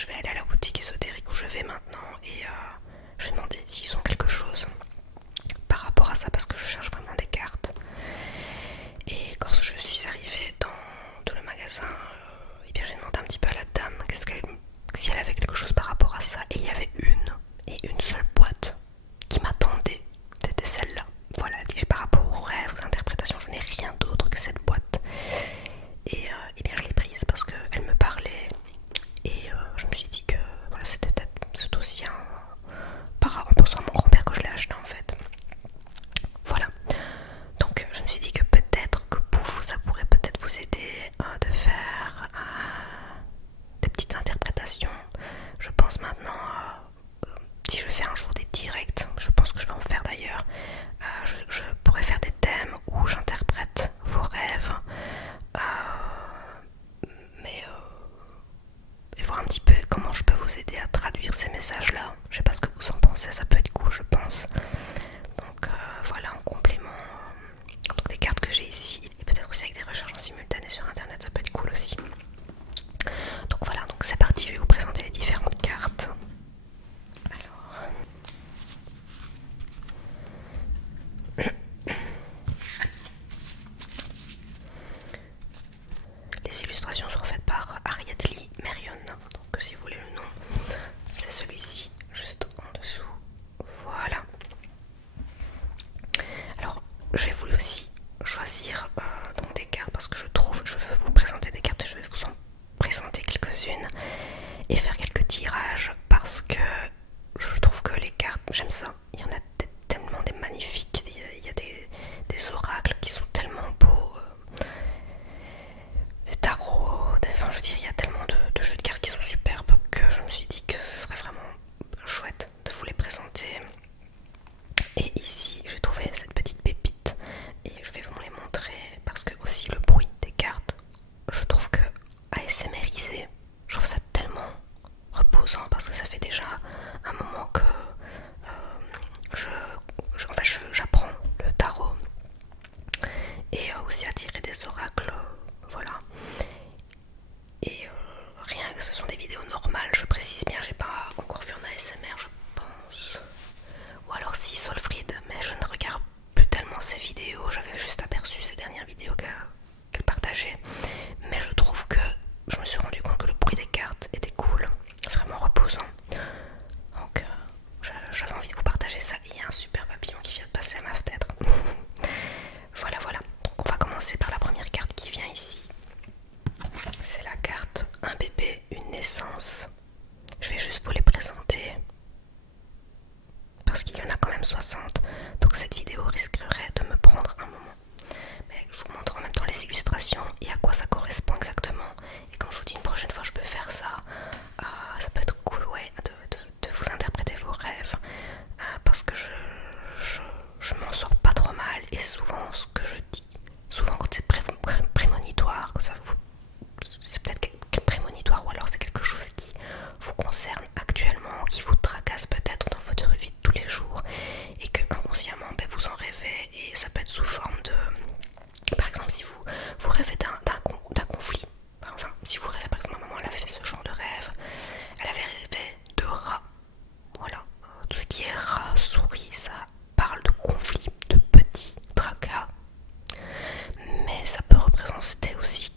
je vais aller à la boutique ésotérique où je vais maintenant et je vais demander s'ils ont quelque chose par rapport à ça parce que je cherche vraiment des cartes. Et quand je suis arrivée dans le magasin, eh bien j'ai demandé un petit peu à la dame si elle avait quelque chose par rapport à ça, et il y avait une seule boîte qui m'attendait, c'était celle-là. Voilà, elle dit par rapport aux rêves, aux interprétations, je n'ai rien d'autre que cette boîte. Et eh bien je l'ai prise parce qu'elle me parlait et je me suis dit que voilà, c'est aussi en pensant à mon grand-père que je l'ai acheté en fait. Voilà, donc je me suis dit que peut-être que pour vous ça pourrait peut-être vous aider de faire des petites interprétations. Je pense maintenant, si je fais un jour des directs, je pense que je vais en faire d'ailleurs, je pourrais faire des thèmes où j'interprète vos rêves, mais et voir un petit peu comment je peux vous aider à traduire ces messages là. Je sais pas ce que vous en pensez, ça peut être cool je pense. Donc voilà, en complément donc des cartes que j'ai ici, et peut-être aussi avec des recherches en simultané sur internet, ça peut être cool aussi. Donc voilà, donc c'est parti, je vais vous présenter les différentes cartes. Alors, les illustrations sont faites par Harriet Lee Marion, donc si vous voulez le nom, c'est celui-ci, juste en dessous. Voilà. Alors, j'ai voulu aussi choisir donc des cartes parce que je veux vous présenter des cartes, je vais vous en présenter quelques-unes et faire quelques tirages parce que je trouve que les cartes, j'aime ça. Il y en a tellement des magnifiques, il y a des oracles qui sont tellement beaux, des tarots, enfin je veux dire, il y a tellement de jeux de cartes qui sont superbes que je me suis dit que ce serait vraiment chouette de vous les présenter. Et ici j'ai trouvé cette petite pépite et je vais vous les montrer parce que aussi le bruit des cartes, je trouve que ASMRiser, je trouve ça tellement reposant parce que ça fait déjà un moment que en fait, j'apprends le tarot et aussi à tirer des oracles, voilà. Et rien que ce sont des vidéos normales, je précise bien, j'ai pas encore vu un ASMR je pense. Ou alors si Solfrid, mais je ne regarde plus tellement ses vidéos, j'avais juste aperçu ses dernières vidéos qu'elle partageait. Mais je trouve que je me suis rendu compte que le bruit des cartes était cool, vraiment reposant. Donc j'avais envie de vous partager ça. Et il y a un super papillon qui vient de passer à ma fenêtre. Voilà, voilà. Donc on va commencer par la première carte qui vient ici. C'est la carte un bébé, une naissance. Je vais juste vous les présenter parce qu'il y en a quand même 60, donc cette vidéo risquerait de me prendre un moment. Mais je vous montre en même temps les illustrations et à quoi ça correspond exactement. Et quand je vous dis une prochaine fois je peux faire ça, ça peut être cool, ouais, de vous interpréter vos rêves, parce que je m'en sors pas trop mal et souvent ce que je dis, souvent quand c'est prémonitoire, que ça vous c'est peut-être prémonitoire ou alors c'est quelque chose qui vous concerne actuellement, qui vous tracasse peut-être dans votre vie de tous les jours et que inconsciemment vous en rêvez, et ça peut être sous forme de, par exemple si vous rêvez d'un conflit, enfin si vous rêvez, par exemple ma maman elle avait fait ce genre de rêve, elle avait rêvé de rats, voilà, tout ce qui est rat, souris, ça parle de conflit, de petits tracas, mais ça peut représenter aussi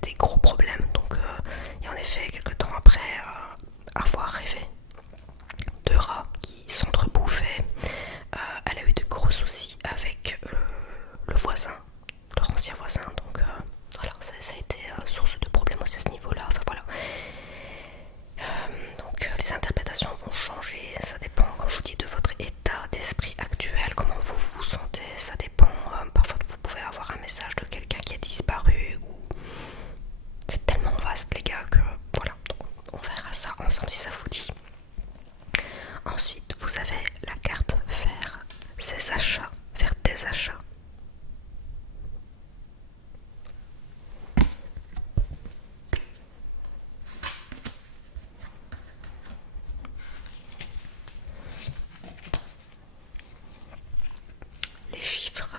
des gros problèmes. Donc et en effet quelques temps après avoir rêvé de rats qui s'entrebouffaient, elle a eu de gros soucis avec le voisin, leur ancien voisin. Donc voilà, ça a été source de problèmes aussi à ce niveau là, enfin voilà. Donc les interprétations vont changer, ça dépend, comme je vous dis, de votre état d'esprit actuel, comment vous vous sentez, ça dépend, parfois vous pouvez avoir un message de quelqu'un qui a disparu, ou c'est tellement vaste les gars que voilà, donc on verra ça ensemble si ça vous dit. Ensuite vous avez la carte faire ses achats, faire des achats. Les chiffres,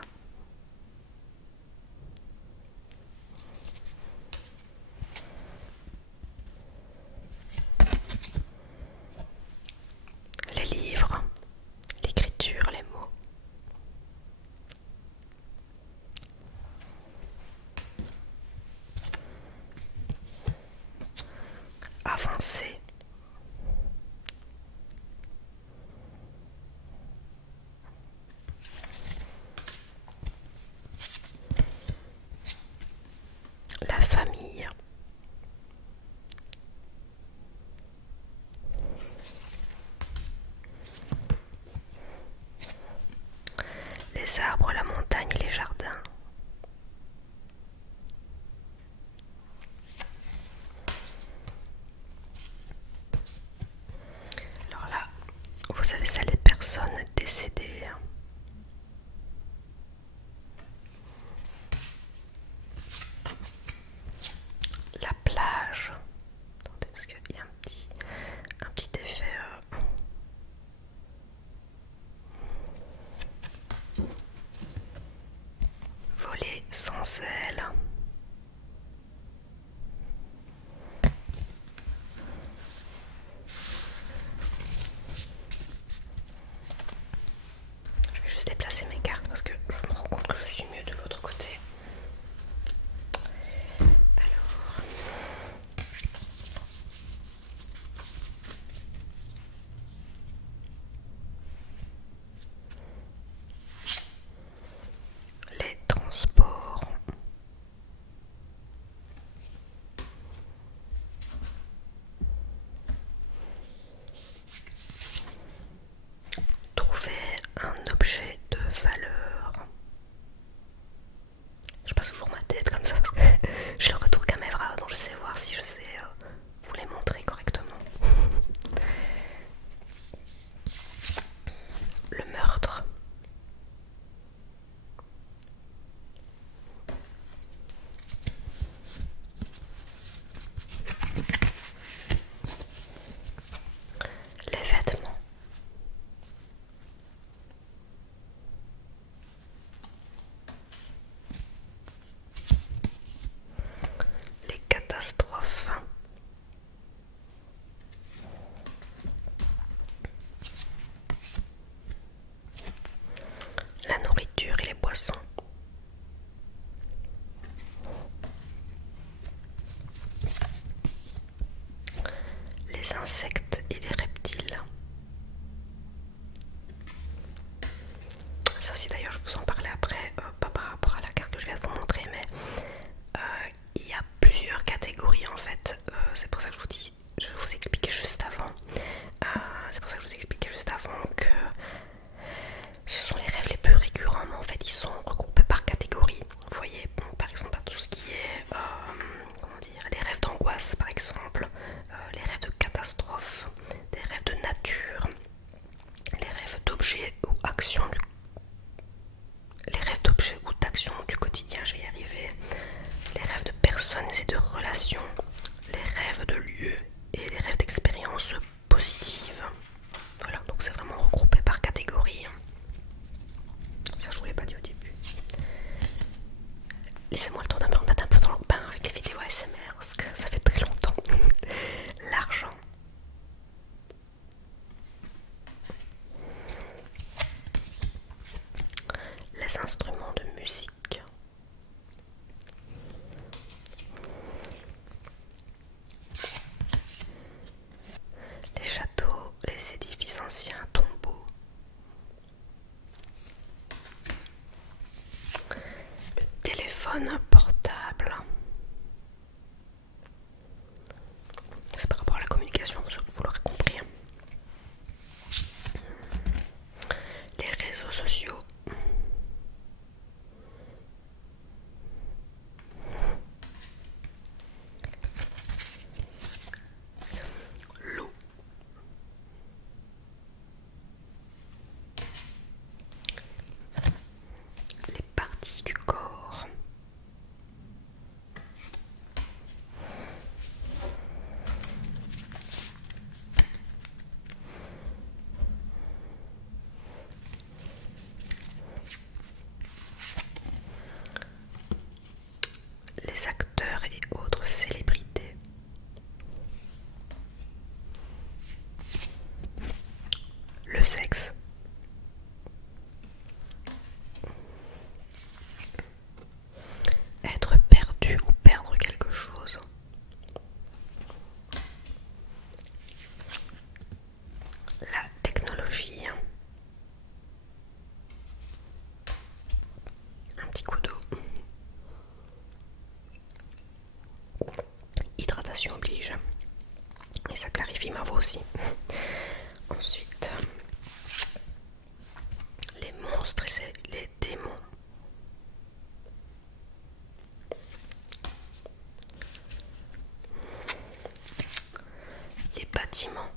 Vous savez ça, les personnes décédées. La plage. Attendez, parce qu'il y a un petit effet. Voler sans aile. Je vais juste déplacer mes cartes parce que je me rends compte que je suis mieux de l'autre côté. Alors, les transports. Trouver un objet de valeur. Je passe toujours ma tête comme ça parce que j'ai le retour caméra, donc je sais voir si je sais vous les montrer correctement. Le meurtre. Les vêtements. Les catastrophes. La nourriture et les boissons. Les insectes et les reptiles. Ça aussi d'ailleurs je vous en parlais après, pas par rapport à la carte que je viens de vous montrer, mais il y a plusieurs catégories en fait. C'est pour ça que je vous expliquais juste avant. Que ce sont les rêves les plus récurrents, mais en fait ils sont regroupés par catégorie. Vous voyez, bon, par exemple, tout ce qui est comment dire, les rêves d'angoisse par exemple, les rêves de catastrophe, les rêves de nature, les rêves d'objets ou actions du quotidien, je vais y arriver, les rêves de personnes et de relations, les rêves de lieux et les rêves d'expériences positives. Voilà, donc c'est vraiment regroupé par catégorie. Ça je vous l'ai pas dit au début. Laissez-moi le temps de me remettre un peu dans le bain avec les vidéos ASMR parce que ça fait très longtemps. L'argent. Les instruments de musique. Les châteaux, les édifices anciens, tombeaux. Le téléphone portable. C'est par rapport à la communication, vous l'aurez compris. Les réseaux sociaux. L'eau. Les parties du corps. Les acteurs et autres célébrités. Le sexe. Être perdu ou perdre quelque chose. La technologie. Un petit coup d'eau. Hydratation oblige. Et ça clarifie ma voix aussi. Ensuite, les monstres et les démons. Les bâtiments.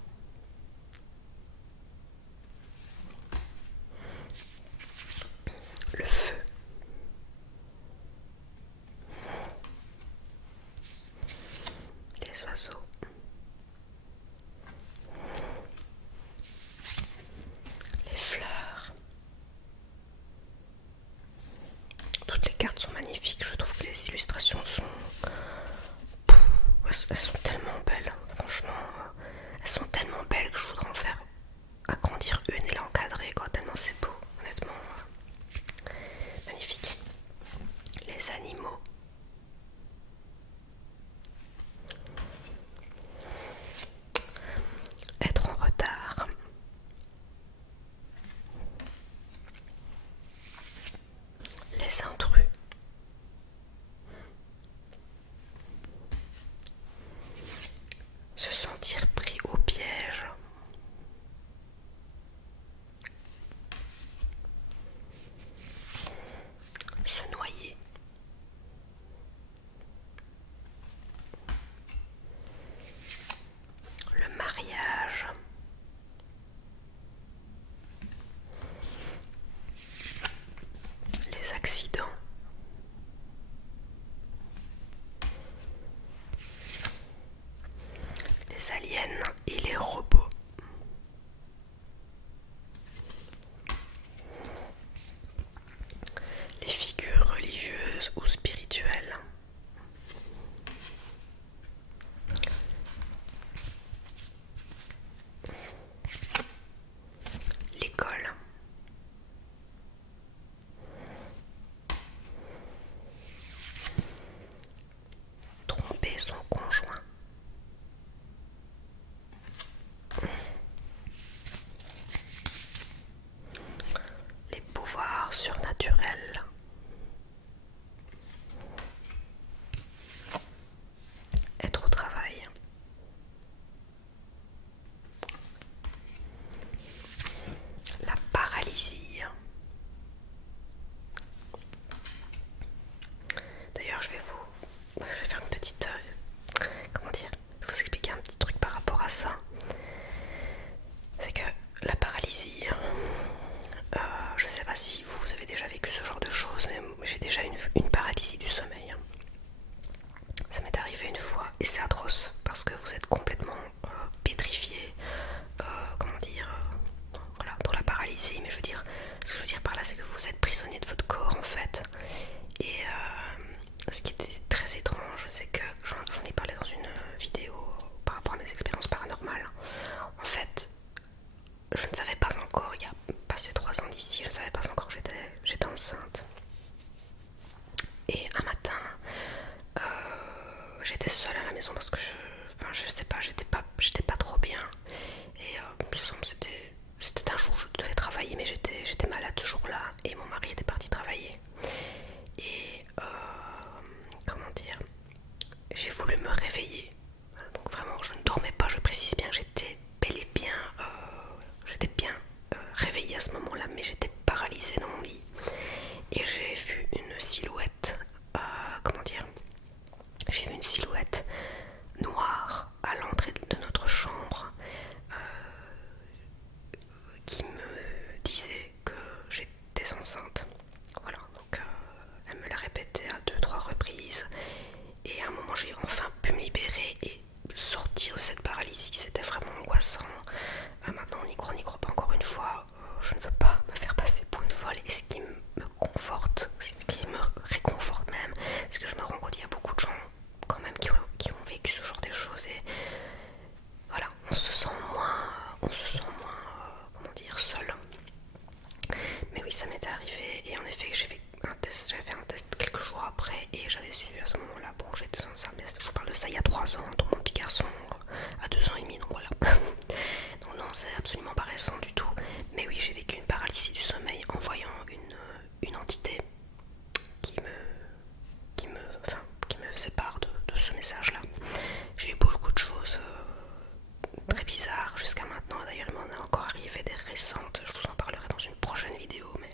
récente, je vous en parlerai dans une prochaine vidéo, mais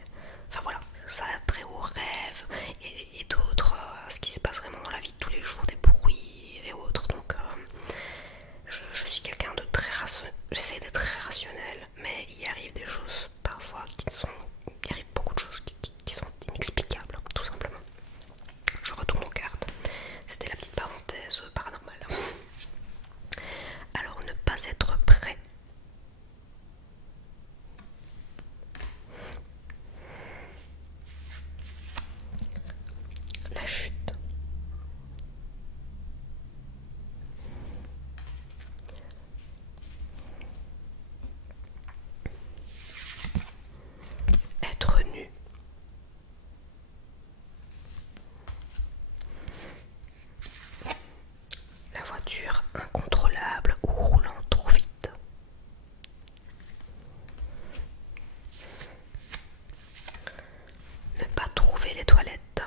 enfin voilà, ça a trait aux rêves et d'autres, à ce qui se passe vraiment dans la vie de tous les jours, des bruits et autres. Donc je suis quelqu'un de très rationnel, j'essaie d'être très rationnel, mais il arrive des choses parfois il arrive beaucoup de choses qui sont inexplicables, tout simplement. Je retourne aux cartes, c'était la petite parenthèse paranormale. Alors, ne pas être prêt. La chute. Être nu. La voiture incontrôlable ou roulant trop vite. Ne pas trouver les toilettes.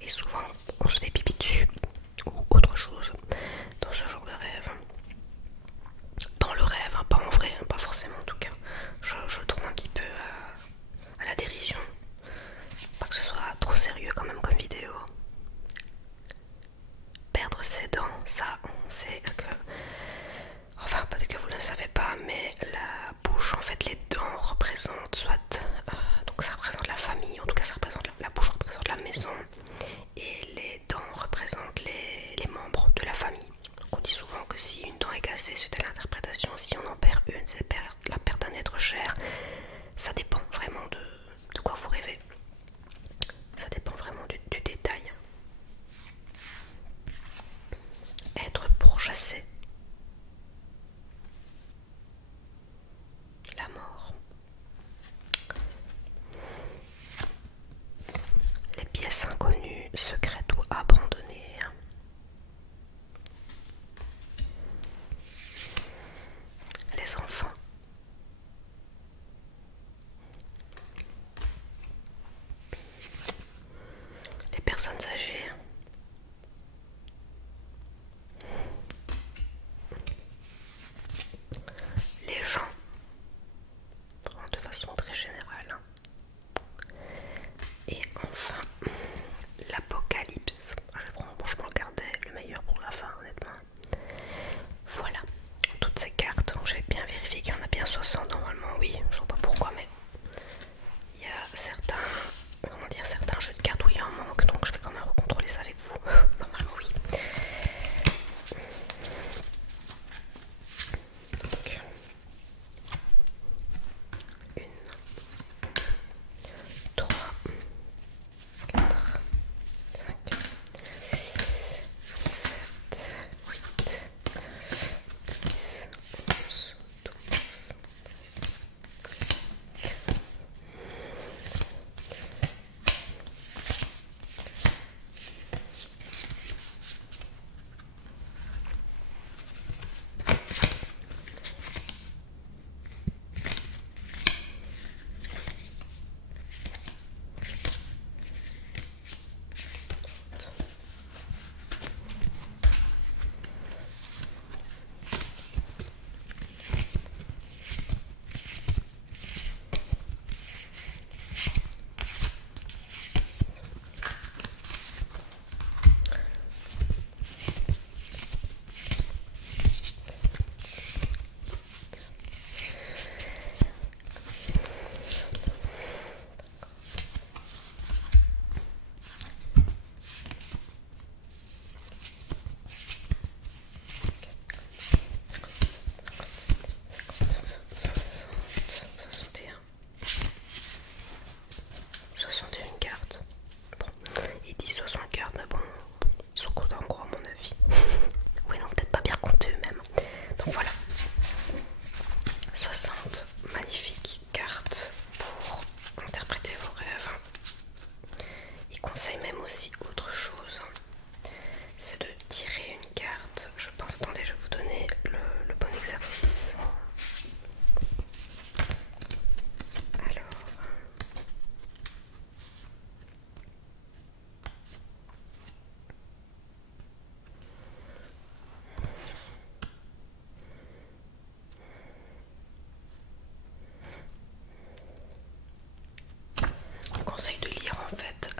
Et souvent, on se fait pipi dessus ou autre chose dans ce genre de rêve. Dans le rêve, hein, pas en vrai, hein, pas forcément en tout cas. Je tourne un petit peu à la dérision. Pas que ce soit trop sérieux quand même comme vidéo. Perdre ses dents, ça on sait que... Enfin peut-être que vous ne le savez pas, mais la bouche, en fait les dents représentent soit... donc ça représente la famille, en tout cas ça représente la bouche représente la maison. Et les dents représentent les membres de la famille. Donc on dit souvent que si une dent est cassée, c'est l'interprétation. Si on en perd une, c'est la perte d'un être cher. Ça dépend vraiment de quoi vous rêvez. Ça dépend vraiment du détail. Être pourchassé. La mort. Les pièces inconnues, secrètes ou abandonnées. Les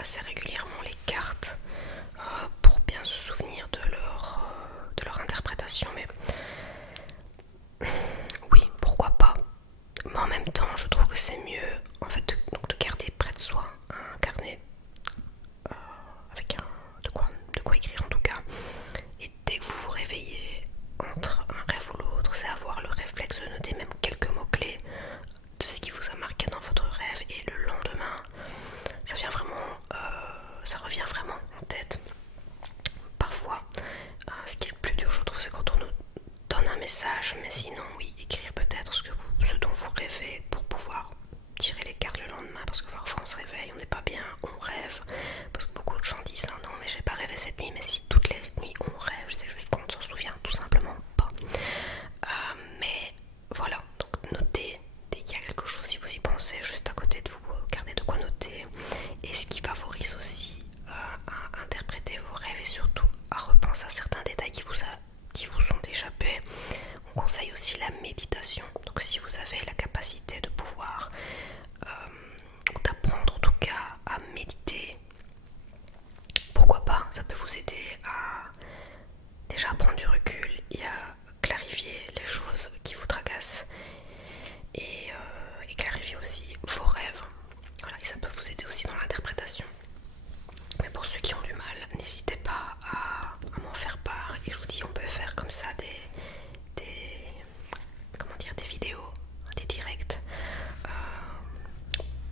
assez régulièrement les cartes pour bien se souvenir de leur interprétation. Mais oui, pourquoi pas. Mais en même temps, je trouve que c'est mieux en fait de garder près de soi un carnet avec de quoi écrire en tout cas. Et dès que vous vous réveillez entre un rêve ou l'autre, c'est avoir le réflexe de noter même quelques mots-clés de ce qui vous a marqué dans votre rêve, et le lendemain, ça revient vraiment en tête. Parfois, ce qui est le plus dur, je trouve, c'est quand on nous donne un message, mais sinon, oui, écrire peut-être ce dont vous rêvez pour pouvoir tirer les cartes le lendemain, parce que parfois on se réveille, on n'est pas bien, on rêve, parce que beaucoup de gens disent ah non mais j'ai pas rêvé cette nuit, mais si toutes les nuits on rêve, c'est juste qu'on ne s'en souvient tout simplement pas. Mais voilà, donc notez dès qu'il y a quelque chose, si vous y pensez, juste à côté de vous, gardez de quoi noter. Et ce qui favorise aussi à interpréter vos rêves et surtout à repenser à certains détails qui vous sont échappés, on conseille aussi la méditation. Donc si vous avez la capacité de pouvoir ou d'apprendre en tout cas à méditer, pourquoi pas, ça peut vous aider à déjà prendre du recul et à clarifier les choses qui vous tracassent et clarifier aussi vos rêves. Voilà, et ça peut vous aider aussi dans l'interprétation. Mais pour ceux qui ont du mal, n'hésitez pas à m'en faire part, et je vous dis, on peut faire comme ça des vidéos, des directs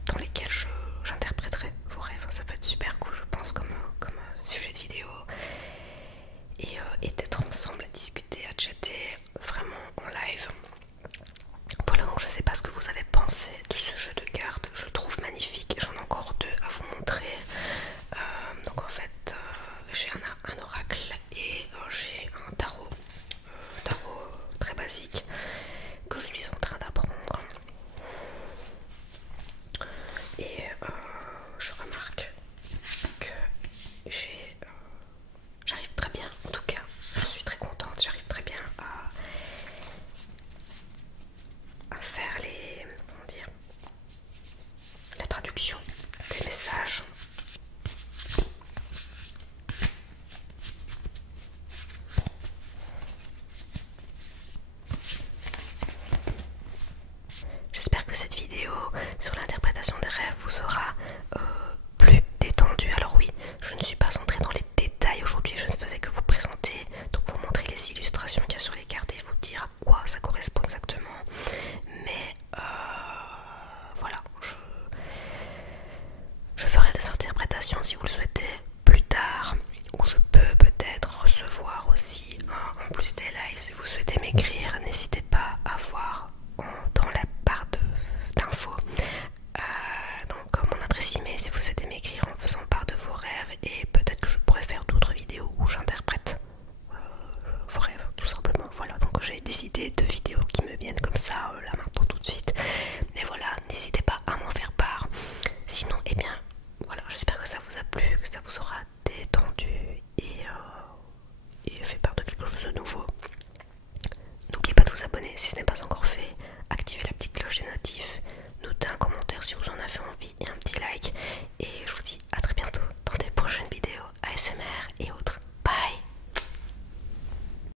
dans lesquels j'interpréterai vos rêves. Ça peut être super cool, je pense, comme sujet de vidéo, et d'être ensemble à discuter, à chatter vraiment en live. Voilà, donc je sais pas ce que vous avez pensé de ce jeu de cartes, je le trouve magnifique, j'en ai encore deux à vous montrer. Donc en fait, j'ai un oracle et j'ai un tarot très basique que je suis en train d'apprendre. Et je remarque que j'arrive très bien, en tout cas, je suis très contente, j'arrive très bien à faire la traduction des messages. J'espère que cette vidéo sur l'interprétation des rêves vous aura plus détendu. Alors oui, je ne suis pas entrée dans les détails aujourd'hui, je ne faisais que vous présenter, donc vous montrer les illustrations qu'il y a sur les cartes et vous dire à quoi ça correspond exactement. Mais voilà, je ferai des interprétations si vous le souhaitez plus tard, où je peux peut-être recevoir aussi en plus des lives. Si vous souhaitez m'écrire, n'hésitez pas à voir dans la barre d'infos donc mon adresse email si vous souhaitez m'écrire en faisant part de vos rêves, et peut-être que je pourrais faire d'autres vidéos où j'interprète vos rêves tout simplement. Voilà, donc j'ai décidé de vidéos qui me viennent comme ça là